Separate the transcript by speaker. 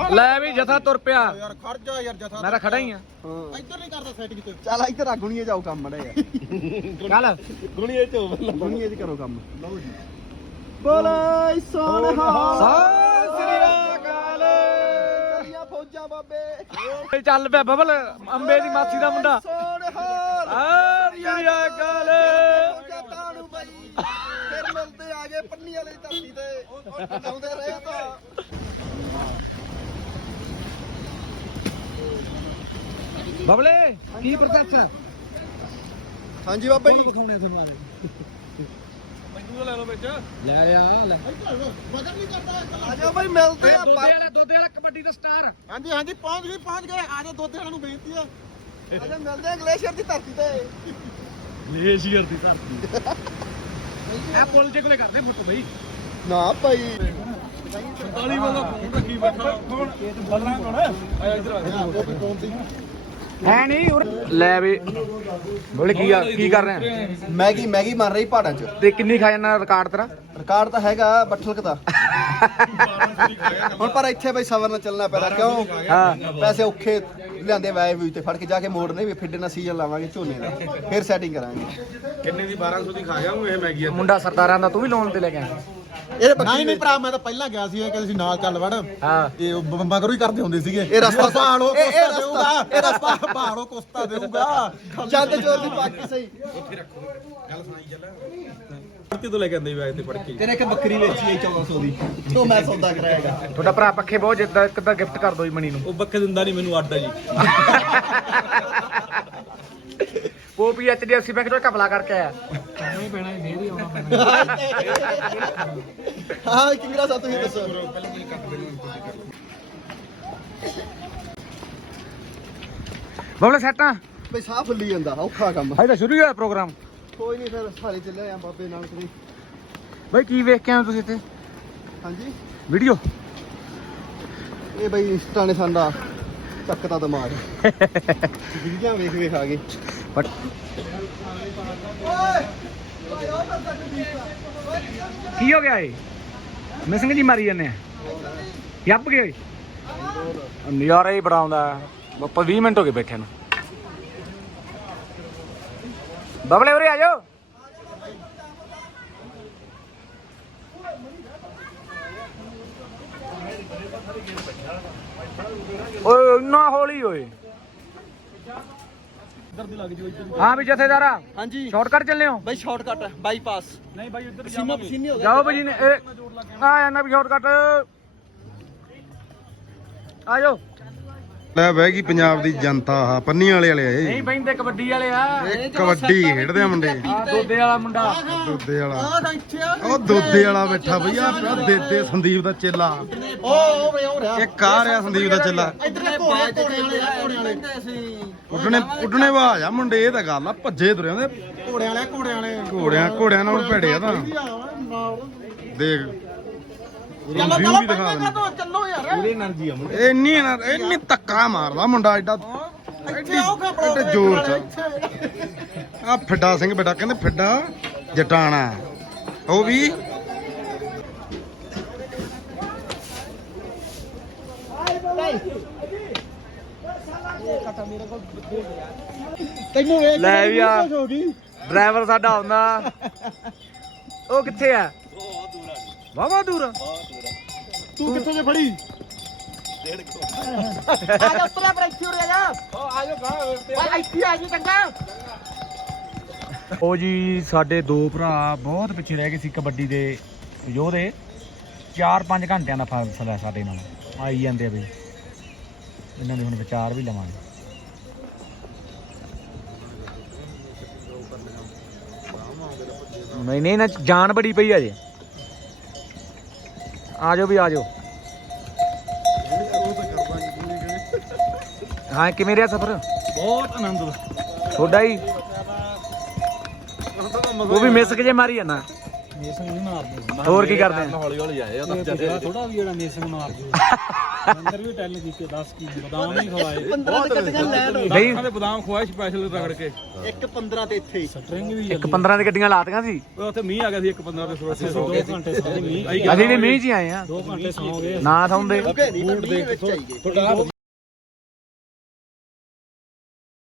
Speaker 1: ਲੈ ਵੀ ਜਥਾ ਤੁਰ ਪਿਆ
Speaker 2: ਯਾਰ ਖੜ ਜਾ ਯਾਰ ਜਥਾ
Speaker 1: ਮੈਂ ਤਾਂ ਖੜਾ ਹੀ ਆ
Speaker 2: ਇੱਧਰ ਨਹੀਂ ਕਰਦਾ ਸੈਟਿੰਗ ਤੇ
Speaker 3: ਚੱਲ ਇੱਧਰ ਆ ਗੁਣੀਏ ਜਾਓ ਕੰਮ ਮੜਾ ਯਾਰ
Speaker 1: ਚੱਲ
Speaker 2: ਗੁਣੀਏ ਚ
Speaker 3: ਗੁਣੀਏ ਚ ਕਰੋ ਕੰਮ ਲਓ ਜੀ ਬੋਲੇ ਸੋਨਹਾ
Speaker 1: ਸਤਿ ਸ੍ਰੀ ਅਕਾਲ
Speaker 3: ਚੱਲੀਆਂ ਫੌਜਾਂ ਬਾਬੇ
Speaker 1: ਚੱਲ ਪਿਆ ਬਬਲ ਅੰਬੇ ਦੀ ਮਾਸੀ ਦਾ ਮੁੰਡਾ
Speaker 3: ਸੋਨਹਾ
Speaker 1: ਸਤਿ ਸ੍ਰੀ ਅਕਾਲ
Speaker 3: ਫੌਜਾਂ ਤਾਣੂ ਬਾਈ ਫਿਰ ਮਿਲਦੇ ਆ ਗਏ ਪੰਨੀ ਵਾਲੀ ਧਰਤੀ ਤੇ ਲਾਉਂਦੇ ਰਹੇ ਤਾਂ
Speaker 1: ਬਬਲੇ ਕੀ ਪ੍ਰੋਸੈਸ ਹੈ
Speaker 3: ਹਾਂਜੀ ਬਾਬਾ ਜੀ
Speaker 1: ਵਿਖਾਉਣੇ ਤੁਹਾਨੂੰ ਆਲੇ
Speaker 2: ਮੈਨੂੰ ਤਾਂ ਲੈ ਲਓ ਵਿੱਚ
Speaker 1: ਲੈ ਆ ਲੈ
Speaker 2: ਵਜਨ ਨਹੀਂ ਕਰਦਾ
Speaker 3: ਆ ਜਾਓ ਬਾਈ ਮਿਲਦੇ ਆ
Speaker 1: ਦੋਦੇ ਵਾਲਾ ਕਬੱਡੀ ਦਾ ਸਟਾਰ
Speaker 2: ਹਾਂਜੀ ਹਾਂਜੀ ਪਹੁੰਚ ਗਏ ਆ ਜਾਓ ਦੁੱਧ ਵਾਲਿਆਂ ਨੂੰ ਬੇਨਤੀ ਆ
Speaker 3: ਆ ਜਾ ਮਿਲਦੇ ਆ ਗਲੇਸ਼ੀਅਰ ਦੀ ਧਰਤੀ ਤੇ
Speaker 1: ਗਲੇਸ਼ੀਅਰ ਦੀ ਧਰਤੀ ਇਹ ਪੁੱਲ ਜੇ ਕੋਲੇ ਕਰਦੇ ਫੋਟੋ ਬਈ
Speaker 3: ਨਾ ਭਾਈ
Speaker 2: 45 ਵਾਲਾ ਫੋਨ ਰੱਖੀ ਬੈਠਾ ਫੋਨ ਬਦਲਾਂ ਕੋਣ ਆ ਇੱਧਰ ਆ
Speaker 1: ਹੈ ਨਹੀਂ ਲੈ ਵੀ ਬੋਲੇ ਕੀ ਕਰ ਰਹੇ
Speaker 3: ਮੈਗੀ ਮਾਰ ਰਹੀ ਪਹਾੜਾਂ 'ਚ
Speaker 1: ਤੇ ਕਿੰਨੀ ਖਾ ਜਾਣਾ ਰਿਕਾਰਡ ਤੇਰਾ
Speaker 3: ਰਿਕਾਰਡ ਤਾਂ ਹੈਗਾ ਬੱਠਲਕ ਦਾ ਹੁਣ ਪਰ ਇੱਥੇ ਬਈ ਸਬਰ ਨਾਲ ਚੱਲਣਾ ਪੈਣਾ ਕਿਉਂ
Speaker 1: ਹਾਂ
Speaker 3: ਪੈਸੇ ਔਖੇ ਲਿਆਂਦੇ ਵਾਏ ਵੀ ਤੇ ਫੜ ਕੇ ਜਾ ਕੇ ਮੋੜਨੇ ਵੀ ਫਿੱਡੇ ਨਾਲ ਸੀਜ਼ਨ ਲਾਵਾਂਗੇ ਝੋਨੇ ਦਾ ਫਿਰ ਸੈਟਿੰਗ ਕਰਾਂਗੇ
Speaker 2: ਕਿੰਨੇ ਦੀ 1200 ਦੀ ਖਾ ਗਿਆ ਹੂੰ ਇਹ ਮੈਗੀ
Speaker 1: ਮੁੰਡਾ ਸਰਦਾਰਾਂ ਦਾ ਤੂੰ ਵੀ ਲੋਨ ਤੇ ਲੈ ਕੇ ਆਇਆ
Speaker 3: ਇਹ
Speaker 2: ਨਹੀਂ ਭਰਾ ਮੈਂ ਤਾਂ ਪਹਿਲਾਂ ਗਿਆ ਸੀ ਇਹ ਕਹਿੰਦੇ ਸੀ ਨਾਲ ਚੱਲ ਵੜ
Speaker 1: ਹਾਂ
Speaker 2: ਤੇ ਉਹ ਮਗਰੋਂ ਹੀ ਕਰਦੇ ਹੁੰਦੇ ਸੀਗੇ
Speaker 3: ਇਹ ਰਸਤਾ
Speaker 2: ਪਹਾੜੋ
Speaker 3: ਇਹ
Speaker 2: ਕੋਸਤਾ
Speaker 3: ਰਸਤਾ
Speaker 2: ਦੇਊਗਾ
Speaker 3: ਇਹ ਰਸਤਾ
Speaker 2: ਪਹਾੜੋ ਕੋਸਤਾ ਦੇਊਗਾ
Speaker 3: ਚੰਦ ਚੋਰ ਦੀ ਬਾਕੀ ਸਹੀ
Speaker 2: ਗੱਲ ਸੁਣਾਈ ਚੱਲ ਕਿਤੋਂ ਲੈ ਕੇ ਆਂਦੇ ਬੈਗ ਤੇ ਪੜ ਕੇ
Speaker 3: ਤੇਰੇ ਇੱਕ ਬੱਕਰੀ ਵੇਚੀ ਆਈ 1400 ਦੀ ਤੋਂ ਮੈਂ ਸੌਦਾ ਕਰਾਏਗਾ
Speaker 1: ਤੁਹਾਡਾ ਭਰਾ ਪੱਖੇ ਬਹੁਤ ਜਿੱਦਾਂ ਇੱਕ ਤਾਂ ਗਿਫਟ ਕਰ ਦੋ ਜੀ ਮਣੀ ਨੂੰ
Speaker 2: ਉਹ ਬੱਕੇ ਦਿੰਦਾ ਨਹੀਂ ਮੈਨੂੰ ਆਡਾ ਜੀ
Speaker 1: ਉਹ PHDFC ਬੈਂਕ ਤੋਂ ਘਪਲਾ ਕਰਕੇ ਆਇਆ ਨਹੀਂ ਪੈਣਾ ਫੇਰ ਹੀ ਆਉਣਾ ਪੈਣਾ
Speaker 3: ਹਾਂ ਕਿੰਗਰਾ ਸਾ ਤੁਸੀਂ ਦੱਸੋ
Speaker 1: ਬਬਲੇ ਸੈਟਾਂ
Speaker 3: ਬਈ ਸਾਹ ਫੁੱਲੀ ਜਾਂਦਾ ਔਖਾ ਕੰਮ
Speaker 1: ਹਾਈ ਤਾਂ ਸ਼ੁਰੂ ਹੀ ਹੋਇਆ ਪ੍ਰੋਗਰਾਮ
Speaker 3: ਕੋਈ ਨਹੀਂ ਫਿਰ ਸਾਰੇ ਚੱਲੇ ਆ ਬਾਬੇ ਨਾਲ ਕਰੀ
Speaker 1: ਬਈ ਕੀ ਵੇਖ ਕੇ ਆਏ ਹੋ ਤੁਸੀਂ ਇੱਥੇ
Speaker 3: ਹਾਂਜੀ
Speaker 1: ਵੀਡੀਓ
Speaker 3: ਇਹ ਬਈ ਇੰਸਟਾ ਨੇ ਸਾਡਾ ਚੱਕਦਾ ਦਿਮਾਗ ਵੀਡੀਓ ਵੇਖ ਆ ਗਏ
Speaker 1: ਬਟ ਕੀ ਹੋ ਗਿਆ ਏ ਮਿਸਿੰਗ ਜੀ ਮਾਰੀ ਜਾਂਦੇ ਆ ਯੱਪ ਗਏ ਨਜ਼ਾਰਾ ਹੀ ਬੜਾ ਆਉਂਦਾ ਆਪਾਂ 20 ਮਿੰਟ ਹੋ ਗਏ ਬੈਠੇ ਨੂੰ ਬਬਲੇ ਉਰੇ ਆ ਜਾਓ ਓਏ ਇੰਨਾ ਹੌਲੀ ਓਏ ਹਾਂ ਵੀ ਜਥੇਦਾਰਾ
Speaker 3: ਹਾਂਜੀ
Speaker 1: ਸ਼ਾਰਟਕਟ ਚੱਲੇ ਹੋ
Speaker 3: ਬਈ ਸ਼ਾਰਟਕਟ ਬਾਈਪਾਸ
Speaker 2: ਨਹੀਂ ਬਾਈ ਇੱਧਰ
Speaker 3: ਪਸੀਨਾ ਪਸੀਨੀ ਹੋ ਗਿਆ
Speaker 1: ਜਾਓ ਭਾਜੀ ਨੇ ਆ ਜਾਣਾ ਵੀ ਸ਼ਾਰਟਕਟ ਆ ਜਾਓ
Speaker 4: ਲੈ ਬਹਿ ਗਈ ਪੰਜਾਬ ਦੀ ਜਨਤਾ ਆ ਪੰਨੀ ਵਾਲੇ ਆਏ
Speaker 1: ਨਹੀਂ ਬੈਂਦੇ ਕਬੱਡੀ ਵਾਲੇ ਆ
Speaker 4: ਇਹ ਕਬੱਡੀ ਖੇਡਦੇ ਆ ਮੁੰਡੇ
Speaker 1: ਆ ਦੋਦੇ ਵਾਲਾ ਮੁੰਡਾ
Speaker 4: ਦੋਦੇ ਵਾਲਾ ਉਹ ਦੋਦੇ ਵਾਲਾ ਬੈਠਾ ਬਈ ਆ ਦੇਦੇ ਸੰਦੀਪ ਦਾ ਚੇਲਾ
Speaker 3: ਉਹ ਵੇ ਹੋ ਰਿਹਾ
Speaker 4: ਇਹ ਕਾ ਰਿਹਾ ਸੰਦੀਪ ਦਾ ਚੇਲਾ
Speaker 3: ਇੱਧਰ ਘੋੜੇ ਵਾਲੇ
Speaker 4: ਉੱਡਣੇ ਵਾਜ ਆ ਮੁੰਡੇ ਇਹ ਤਾਂ ਗੱਲ ਆ ਭੱਜੇ ਤੁਰੇ ਆਉਂਦੇ ਘੋੜਿਆਂ ਨਾਲ ਭੇੜੇ ਆ ਤਾਂ ਦੇਖ ਰਿਵਿਊ ਵੀ ਦਿਖਾ ਦਿੰਦੇ
Speaker 2: ਚੱਲੋ ਯਾਰ ਪੂਰੀ એનર્ਜੀ ਆ ਮੁੰਡੇ
Speaker 4: ਇੰਨੀ ਧੱਕਾ ਮਾਰਦਾ ਮੁੰਡਾ ਐਡਾ ਐਡੇ ਜ਼ੋਰ ਚ ਆ ਫਿੱਡਾ ਸਿੰਘ ਬੇਟਾ ਕਹਿੰਦੇ ਫਿੱਡਾ ਜਟਾਣਾ ਉਹ ਵੀ
Speaker 2: ਤੈਨੂੰ ਵੇਖ
Speaker 1: ਲੈ ਵੀ ਆ
Speaker 2: ਹੋ ਗਈ
Speaker 1: ਡਰਾਈਵਰ ਸਾਡਾ ਆਉਂਦਾ ਉਹ ਕਿੱਥੇ ਆ ਵਾਵਾ ਦੂਰ
Speaker 2: ਤੂੰ ਕਿੱਥੋਂ ਜੇ ਫੜੀ
Speaker 3: ਆ ਜਾ ਉੱਤਰਿਆ ਪਰ ਇੱਥੇ ਉਰੇ ਜਾ
Speaker 2: ਆ ਜਾ
Speaker 3: ਓਏ ਇੱਥੇ ਆ ਜੀ ਚੰਗਾ
Speaker 1: ਉਹ ਜੀ ਸਾਡੇ ਦੋ ਭਰਾ ਬਹੁਤ ਪਿੱਛੇ ਰਹਿ ਗਏ ਸੀ ਕਬੱਡੀ ਦੇ ਯੋਧੇ 4-5 ਘੰਟਿਆਂ ਦਾ ਫਾਸਲਾ ਸਾਡੇ ਨਾਲ ਆਈ ਜਾਂਦੇ ਆ ਬਈ ਇਹਨਾਂ ਦੇ ਹੁਣ ਵਿਚਾਰ ਵੀ ਲਵਾਂਗੇ ਨਹੀਂ ਨਾ ਜਾਨ ਬੜੀ ਪਈ ਆ ਜੇ ਆ ਜਾਓ ਵੀ ਆ ਜਾਓ ਹਾਂ ਕਿਵੇਂ ਰਿਹਾ ਸਫ਼ਰ
Speaker 2: ਬਹੁਤ ਆਨੰਦ
Speaker 1: ਤੁਹਾਡਾ ਹੀ ਉਹ ਵੀ ਮਿਸ ਕੇ ਜੇ ਮਾਰੀ ਜਾਣਾ
Speaker 2: ਮੇਸਨ ਨਹੀਂ ਮਾਰਦੇ
Speaker 1: ਹੋਰ ਕੀ ਕਰਦੇ ਆ
Speaker 2: ਹੌਲੀ ਹੌਲੀ ਆਏ ਉਹ ਤਾਂ ਥੋੜਾ ਵੀ ਜਿਹੜਾ ਮੇਸਨ ਮਾਰ ਦੇ ਅੰਦਰ ਵੀ ਟੈਲ ਕੀਤੇ 10 ਕੀ ਬਦਾਮ ਨਹੀਂ ਖਵਾਏ
Speaker 3: 15 ਤੇ ਕੱਟੀਆਂ ਲੈਣ
Speaker 1: ਬਈ
Speaker 2: ਦੇ ਬਦਾਮ ਖਵਾਏ ਸਪੈਸ਼ਲ ਰਗੜ ਕੇ
Speaker 3: ਇੱਕ 15 ਤੇ ਇੱਥੇ ਹੀ
Speaker 2: ਸਟਰਿੰਗ ਵੀ
Speaker 1: ਇੱਕ 15 ਦੀ ਗੱਡੀਆਂ ਲਾਤੀਆਂ ਸੀ
Speaker 2: ਉਹ ਉੱਥੇ ਮੀਂਹ ਆ ਗਿਆ ਸੀ ਇੱਕ 15 ਦੇ ਸਰੋਸੇ 2 ਘੰਟੇ ਸਾਰੇ ਮੀਂਹ
Speaker 1: ਅਸੀਂ ਵੀ ਮੀਂਹ 'ਚ ਹੀ ਆਏ ਆ
Speaker 2: 2 ਘੰਟੇ ਸੌਂ ਗਏ
Speaker 1: ਨਾ ਸੌਂਦੇ
Speaker 3: ਨਹੀਂ ਤਾਂ ਮੀਂਹ ਵਿੱਚ ਆਈ ਗਏ